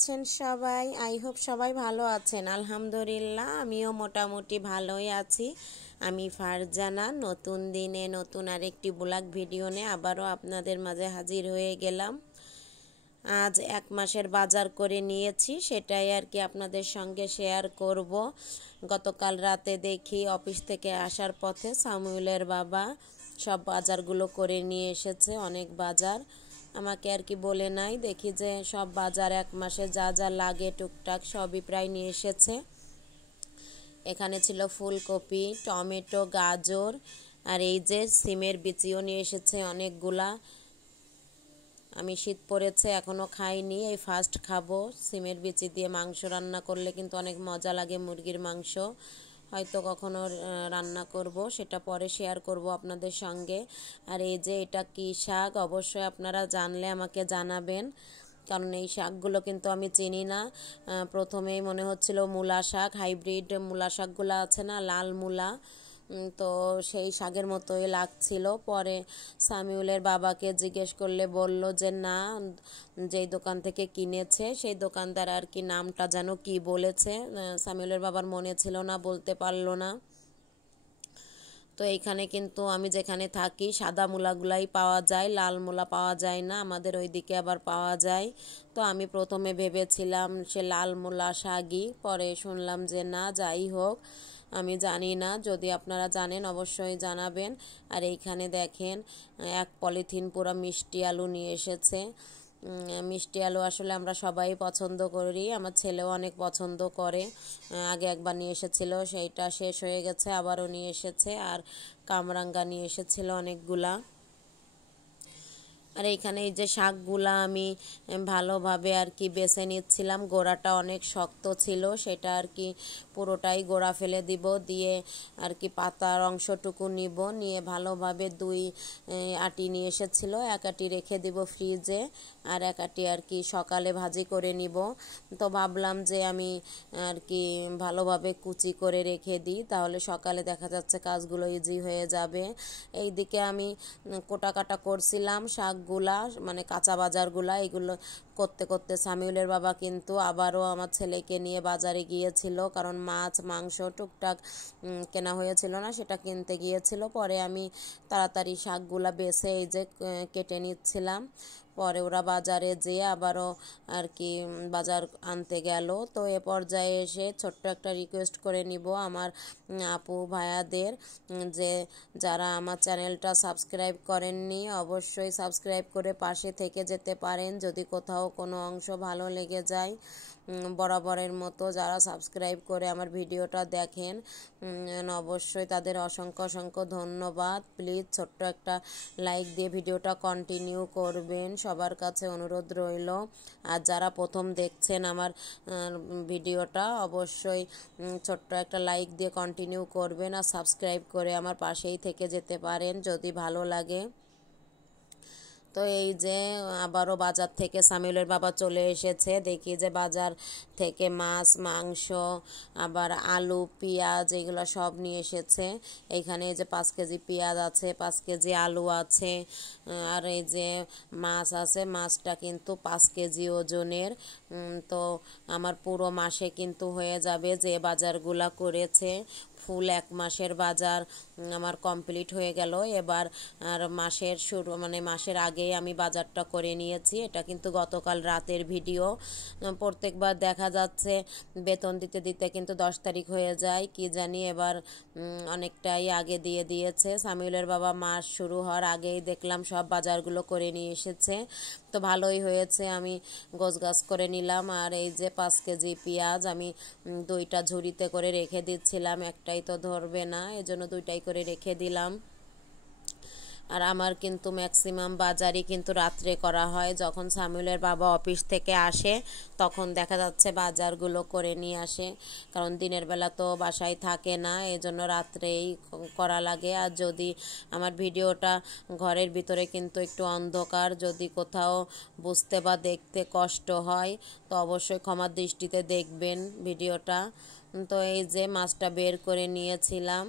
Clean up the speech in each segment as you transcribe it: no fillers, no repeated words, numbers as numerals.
আছেন সবাই? I hope সবাই ভালো আছেন। আলহামদুলিল্লাহ আমিও মোটামুটি ভালোই আছি। আমি ফারজানা নতুন দিনে নতুন আরেকটি ব্লগ ভিডিও নিয়ে আবারও আপনাদের মাঝে হাজির হয়ে গেলাম। আজ 1 মাসের বাজার করে নিয়েছি, সেটাই আর কি আপনাদের সঙ্গে শেয়ার করব। গতকাল রাতে দেখি অফিস থেকে আসার পথে সামুয়েলের বাবা সব বাজারগুলো করে নিয়ে এসেছে, অনেক বাজার। আমাকে আর কি বলে নাই, দেখি যে সব বাজার 1 মাসে যা যা লাগে টুকটাক সবই প্রায় নিয়ে এসেছে। এখানে ছিল ফুলকপি, টমেটো, গাজর, আর এই যে সিমের বিচিও নিয়ে এসেছে অনেকগুলা। আমি শীত পড়েছে এখনও খাইনি, এই ফার্স্ট খাবো। সিমের বিচি দিয়ে মাংস রান্না করলে কিন্তু অনেক মজা লাগে, মুরগির মাংস। হয়তো কখনো রান্না করব, সেটা পরে শেয়ার করব আপনাদের সঙ্গে। আর এই যে এটা কি শাক, অবশ্যই আপনারা জানলে আমাকে জানাবেন, কারণ এই শাকগুলো কিন্তু আমি চিনি না। প্রথমেই মনে হচ্ছিল মূলা শাক, হাইব্রিড মূলা শাকগুলো আছে না, লাল মূলা, তো সেই শাকের মতোই লাগছিল। পরে সামিউলের বাবাকে জিজ্ঞেস করলে বলল যে না, যেই দোকান থেকে কিনেছে সেই দোকানদার আর কি নামটা যেন কি বলেছে, সামিউলের বাবার মনে ছিল না, বলতে পারলো না। তো এইখানে কিন্তু আমি যেখানে থাকি সাদা মূলাগুলাই পাওয়া যায়, লাল মূলা পাওয়া যায় না, আমাদের ওইদিকে আবার পাওয়া যায়। তো আমি প্রথমে ভেবেছিলাম সে লাল মূলা শাকই, পরে শুনলাম যে না, যাই হোক আমি জানি না, যদি আপনারা জানেন অবশ্যই জানাবেন। আর এইখানে দেখেন 1 পলিথিন পুরো মিষ্টি আলু নিয়ে এসেছে। মিষ্টি আলু আসলে আমরা সবাই পছন্দ করি, আমার ছেলেও অনেক পছন্দ করে। আগে একবার নিয়ে এসেছিল, সেইটা শেষ হয়ে গেছে, আবারও নিয়ে এসেছে। আর কামরাঙ্গা নিয়ে এসেছিল অনেকগুলা। আর এইখানে এই যে শাকগুলা আমি ভালোভাবে আর কি বেছে নিচ্ছিলাম, গোড়াটা অনেক শক্ত ছিল, সেটা আর কি পুরোটাই গোড়া ফেলে দিব, দিয়ে আর কি পাতার অংশটুকু নিব, নিয়ে ভালোভাবে 2 আটি নিয়ে এসেছিল, 1 আটি রেখে দিব ফ্রিজে, আর 1 আটি আর কি সকালে ভাজি করে নিব। তো ভাবলাম যে আমি আর কি ভালোভাবে কুচি করে রেখে দিই, তাহলে সকালে দেখা যাচ্ছে কাজগুলো ইজি হয়ে যাবে। এইদিকে আমি কোটা কাটা করছিলাম শাকগুলা, মানে কাঁচা বাজারগুলা, এগুলো করতে করতে সামিউলের বাবা কিন্তু আবারও আমার ছেলেকে নিয়ে বাজারে গিয়েছিল, কারণ মাছ মাংস টুকটাক কেনা হয়েছিল না, সেটা কিনতে গিয়েছিল। পরে আমি তাড়াতাড়ি শাকগুলা বেছে এই যে কেটে নিচ্ছিলাম। পরে ওরা বাজারে যেয়ে আবারও আর কি বাজার আনতে গেল। তো এ পর্যায়ে এসে ছোট্ট একটা রিকোয়েস্ট করে নিব আমার আপু ভাইয়াদের, যে যারা আমার চ্যানেলটা সাবস্ক্রাইব করেননি অবশ্যই সাবস্ক্রাইব করে পাশে থেকে যেতে পারেন, যদি কোথাও কোনো অংশ ভালো লেগে যায়। বরাবরের মতো যারা সাবস্ক্রাইব করে আমার ভিডিওটা দেখেন, অবশ্যই তাদের অসংখ্য অসংখ্য ধন্যবাদ। প্লিজ ছোট্ট একটা লাইক দিয়ে ভিডিওটা কন্টিনিউ করবেন, সবার কাছে অনুরোধ রইল। আর যারা প্রথম দেখছেন আমার ভিডিওটা, অবশ্যই ছোট্ট একটা লাইক দিয়ে কন্টিনিউ করবেন, আর সাবস্ক্রাইব করে আমার পাশেই থেকে যেতে পারেন যদি ভালো লাগে। তো এই যে আবারও বাজার থেকে সামিউলের বাবা চলে এসেছে, দেখি যে বাজার থেকে মাছ মাংস আবার আলু পেঁয়াজ এগুলো সব নিয়ে এসেছে। এইখানে এই যে 5 কেজি পেঁয়াজ আছে, 5 কেজি আলু আছে, আর এই যে মাছ আছে, মাছটা কিন্তু 5 কেজি ওজনের। তো আমার পুরো মাসে কিন্তু হয়ে যাবে যে বাজারগুলা করেছে। ফুল 1 মাসের বাজার আমার কমপ্লিট হয়ে গেল। এবার আর মাসের শুরু মানে মাসের আগেই আমি বাজারটা করে নিয়েছি। এটা কিন্তু গতকাল রাতের ভিডিও। প্রত্যেকবার দেখা যাচ্ছে বেতন দিতে দিতে কিন্তু 10 তারিখ হয়ে যায়, কি জানি এবার অনেকটাই আগে দিয়ে দিয়েছে। সামিউলের বাবা মাস শুরু হওয়ার আগেই দেখলাম সব বাজারগুলো করে নিয়ে এসেছে, তো ভালোই হয়েছে। আমি গোছগাছ করে নিলাম। আর এই যে 5 কেজি পেঁয়াজ আমি 2টা ঝুড়িতে করে রেখে দিচ্ছিলাম, একটাই তো ধরবে না, এজন্য 2টাই করে রেখে দিলাম। আর আমার কিন্তু ম্যাক্সিমাম বাজারই কিন্তু রাত্রে করা হয়, যখন সামিউলের বাবা অফিস থেকে আসে তখন দেখা যাচ্ছে বাজারগুলো করে নিয়ে আসে, কারণ দিনের বেলা তো বাসায় থাকে না, এজন্য রাত্রেই করা লাগে। আর যদি আমার ভিডিওটা ঘরের ভিতরে কিন্তু একটু অন্ধকার, যদি কোথাও বুঝতে বা দেখতে কষ্ট হয় তো অবশ্যই ক্ষমার দৃষ্টিতে দেখবেন ভিডিওটা। তো এই যে মাছটা বের করে নিয়েছিলাম,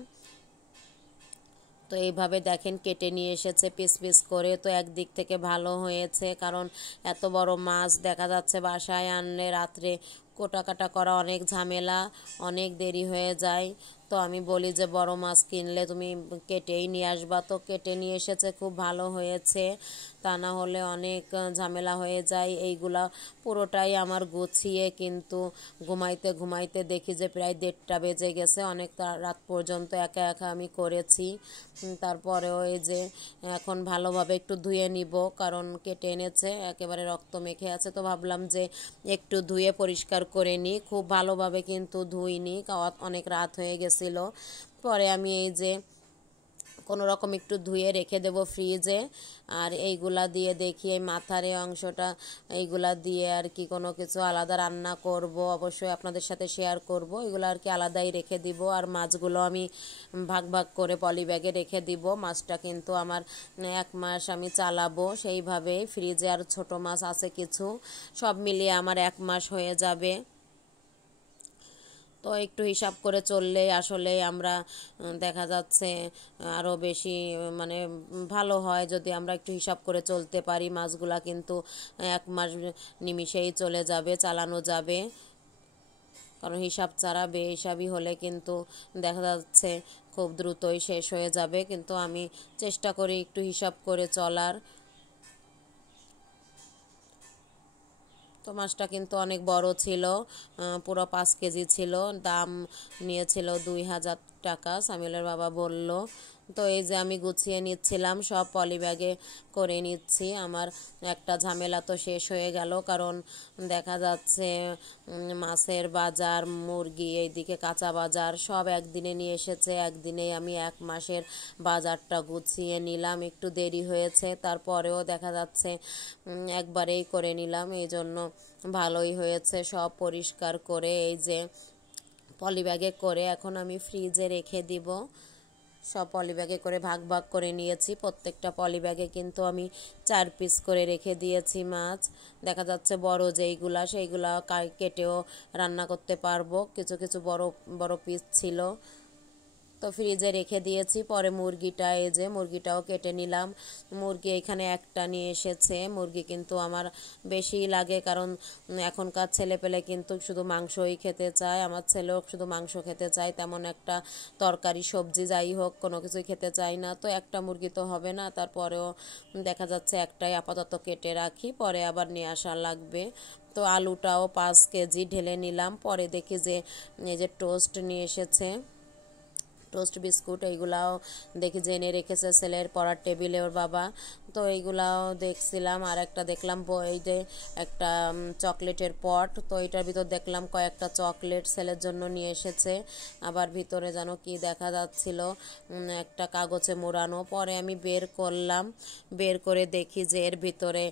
তো এইভাবে দেখেন কেটে নিয়ে এসেছে পিস পিস করে। তো একদিক থেকে ভালো হয়েছে, কারণ এত বড় মাছ দেখা যাচ্ছে বাসায় আনলে রাত্রে কোটাকাটা করা অনেক ঝামেলা, অনেক দেরি হয়ে যায়। তো আমি বলি যে বড় মাছ কিনলে তুমি কেটেই নিয়ে আসবা। তো কেটে নিয়ে এসেছে, খুব ভালো হয়েছে, তা না হলে অনেক ঝামেলা হয়ে যায়। এইগুলা পুরোটাই আমার গুছিয়ে কিন্তু ঘুমাইতে ঘুমাইতে দেখি যে প্রায় 1:30টা বেজে গেছে। অনেক রাত পর্যন্ত একা একা আমি করেছি। তারপরেও এই যে এখন ভালোভাবে একটু ধুয়ে নিব, কারণ কেটে এনেছে একেবারে রক্ত মেখে আছে। তো ভাবলাম যে একটু ধুয়ে পরিষ্কার করে নিই। খুব ভালোভাবে কিন্তু ধুইনি, অনেক রাত হয়ে গেছিল। পরে আমি এই যে কোনো রকম একটু ধুয়ে রেখে দেব ফ্রিজে। আর এইগুলা দিয়ে দেখি এই মাথার এই অংশটা, এইগুলা দিয়ে আর কি কোনো কিছু আলাদা রান্না করব, অবশ্যই আপনাদের সাথে শেয়ার করব। এগুলো আর কি আলাদাই রেখে দিব। আর মাছগুলো আমি ভাগ ভাগ করে পলি ব্যাগে রেখে দিব। মাছটা কিন্তু আমার 1 মাস আমি চালাবো সেইভাবেই। ফ্রিজে আর ছোট মাছ আছে কিছু, সব মিলিয়ে আমার 1 মাস হয়ে যাবে। তো একটু হিসাব করে চললেই আসলে আমরা দেখা যাচ্ছে আরও বেশি মানে ভালো হয় যদি আমরা একটু হিসাব করে চলতে পারি। মাছগুলা কিন্তু 1 মাস নিমিষেই চলে যাবে, চালানো যাবে। কারণ হিসাব ছাড়া বেহিসাবি হলে কিন্তু দেখা যাচ্ছে খুব দ্রুতই শেষ হয়ে যাবে। কিন্তু আমি চেষ্টা করি একটু হিসাব করে চলার। তো মাছটা কিন্তু অনেক বড় ছিল, পুরো 5 কেজি ছিল। দাম নিয়েছিল 2000 টাকা, সামিউলের বাবা বলল। তো এই যে আমি গুছিয়ে নিচ্ছিলাম, সব পলি ব্যাগে করে নিচ্ছি। আমার একটা ঝামেলা তো শেষ হয়ে গেল, কারণ দেখা যাচ্ছে মাছের বাজার, মুরগি, এইদিকে কাঁচা বাজার সব একদিনে নিয়ে এসেছে। একদিনেই আমি 1 মাসের বাজারটা গুছিয়ে নিলাম। একটু দেরি হয়েছে, তারপরেও দেখা যাচ্ছে একবারেই করে নিলাম, এই জন্য ভালোই হয়েছে। সব পরিষ্কার করে এই যে পলিব্যাগে করে এখন আমি ফ্রিজে রেখে দিব। সব পলিব্যাগে করে ভাগ ভাগ করে নিয়েছি। প্রত্যেকটা পলিব্যাগে কিন্তু আমি 4 পিস করে রেখে দিয়েছি মাছ। দেখা যাচ্ছে বড় যেইগুলা সেইগুলা কেটেও রান্না করতে পারবো। কিছু কিছু বড় বড় পিস ছিল, তো ফ্রিজে রেখে দিয়েছি। পরে মুরগিটা, এই যে মুরগিটাও কেটে নিলাম। মুরগি এখানে একটা নিয়ে এসেছে। মুরগি কিন্তু আমার বেশিই লাগে, কারণ এখনকার ছেলেপেলে কিন্তু শুধু মাংসই খেতে চায়। আমার ছেলেও শুধু মাংস খেতে চায়, তেমন একটা তরকারি সবজি যাই হোক কোনো কিছুই খেতে চায় না। তো একটা মুরগি তো হবে না, তারপরেও দেখা যাচ্ছে একটাই আপাতত কেটে রাখি, পরে আবার নিয়ে আসা লাগবে। তো আলুটাও 5 কেজি ঢেলে নিলাম। পরে দেখি যে এই যে টোস্ট নিয়ে এসেছে, টোস্ট বিস্কুট, এইগুলাও দেখি যে এনে রেখেছে ছেলের পড়ার টেবিলে ওর বাবা। তো এইগুলাও দেখছিলাম। আর একটা দেখলাম এই যে একটা চকলেটের পট, তো এটার ভিতর দেখলাম কয়েকটা চকলেট ছেলের জন্য নিয়ে এসেছে। আবার ভিতরে যেন কি দেখা যাচ্ছিল, একটা কাগজে মোড়ানো। পরে আমি বের করলাম, বের করে দেখি যে এর ভিতরে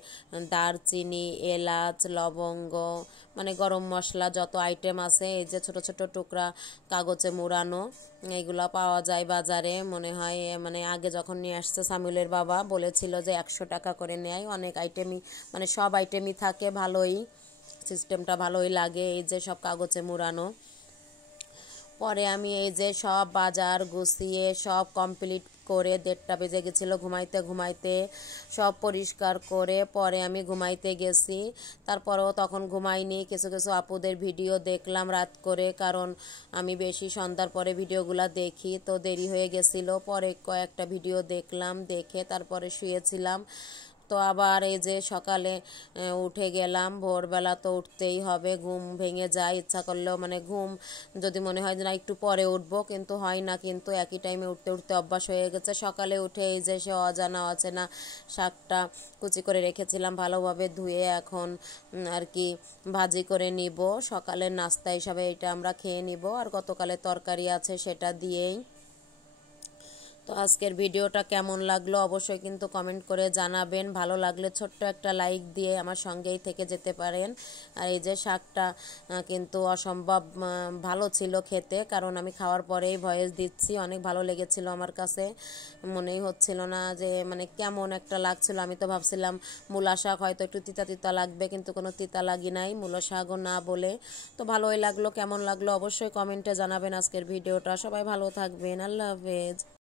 দারচিনি, এলাচ, লবঙ্গ, মানে গরম মশলা যত আইটেম আছে, এই যে ছোট ছোট টুকরা কাগজে মোড়ানো, এইগুলো পাওয়া যায় বাজারে। মনে হয় মানে আগে যখন নিয়ে আসছে সামিউলের বাবা বলেছিল যে 100 টাকা করে নেয়। অনেক আইটেমই, মানে সব আইটেমই থাকে, ভালোই সিস্টেমটা ভালোই লাগে। এই যে সব কাগজে মোড়ানো। পরে আমি এই যে সব বাজার গুছিয়ে সব কমপ্লিট করে 1:30টা বেজে গেছিলো ঘুমাইতে ঘুমাইতে, সব পরিষ্কার করে পরে আমি ঘুমাইতে গেছি। তারপরেও তখন ঘুমাইনি, কিছু কিছু আপুদের ভিডিও দেখলাম রাত করে, কারণ আমি বেশি সন্ধ্যার পরে ভিডিওগুলো দেখি, তো দেরি হয়ে গেছিলো। পরে কয়েকটা ভিডিও দেখলাম, দেখে তারপরে শুয়েছিলাম। তো আবার এই যে সকালে উঠে গেলাম। ভোরবেলা তো উঠতেই হবে, ঘুম ভেঙে যায় ইচ্ছা করলেও, মানে ঘুম যদি মনে হয় যে না একটু পরে উঠবো, কিন্তু হয় না, কিন্তু একই টাইমে উঠতে উঠতে অভ্যাস হয়ে গেছে। সকালে উঠে এই যে সে অজানা অচেনা শাকটা কুচি করে রেখেছিলাম ভালোভাবে ধুয়ে, এখন আর কি ভাজি করে নিব। সকালের নাস্তা হিসাবে এটা আমরা খেয়ে নিব। আর গতকালের তরকারি আছে সেটা দিয়েই। তো আজকের ভিডিওটা কেমন লাগলো অবশ্যই কিন্তু কমেন্ট করে জানাবেন। ভালো লাগলে ছোট্ট একটা লাইক দিয়ে আমার সঙ্গেই থেকে যেতে পারেন। আর এই যে শাকটা কিন্তু অসম্ভব ভালো ছিল খেতে, কারণ আমি খাওয়ার পরেই ভয়েস দিচ্ছি। অনেক ভালো লেগেছিল আমার কাছে, মনেই হচ্ছিল না যে মানে কেমন একটা লাগছিল। আমি তো ভাবছিলাম মূলা শাক হয়তো একটু তিতা তিতা লাগবে, কিন্তু কোনো তিতা লাগি নাই মূলা শাকও না বলে। তো ভালোই লাগলো। কেমন লাগলো অবশ্যই কমেন্টে জানাবেন আজকের ভিডিওটা। সবাই ভালো থাকবেন, আল্লাহ হাফেজ।